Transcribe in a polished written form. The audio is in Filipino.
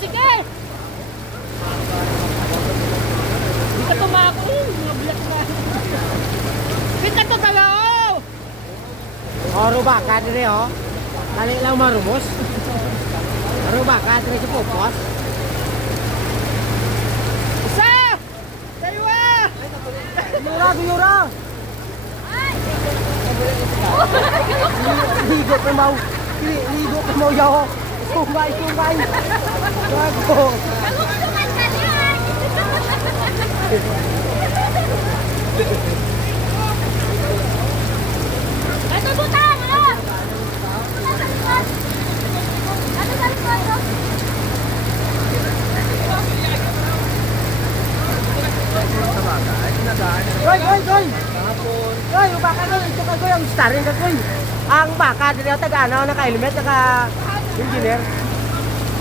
sige! Hindi ka tumako eh. Mga black na. Hindi ka tutalaw! Oro ba ka dire oh? Dali lang marumos. Oro ba ka dire sa pupos? Isa! Dalawa! Yura! Ligo ka mau. Ligo ka mau yaw. Sungay. Gago. Ito butang, ano? Goy! Goy, baka goy, ito ka goy, ang starring ka goy. Ang baka dire taga ano, naka-helmet, naka-engineer.